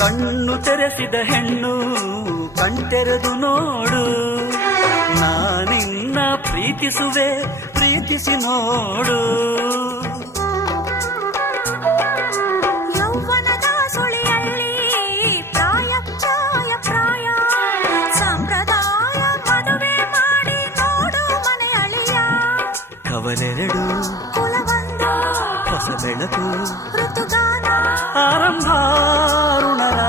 ಕಣ್ಣು ತೆರೆಸಿದ ಹೆಣ್ಣು ಕಣ್ತೆರೆದು ನೋಡು, ನಾನಿನ್ನ ಪ್ರೀತಿಸುವೆ, ಪ್ರೀತಿಸಿ ನೋಡು. ಯೌವನದ ಸುಳಿಯಲ್ಲಿ ಪ್ರಾಯ ಛಾಯ ಪ್ರಾಯ, ಸಂಪ್ರದಾಯ ಮದುವೆ ಮಾಡಿ ನೋಡು ಮನೆ ಅಳಿಯ. ಕವಲೆರಡು ಕುಲವೊಂದು ಹೊಸ ಬೆಳಕು ಋತುಗಾನ ಆರಂಭ ಋಣರ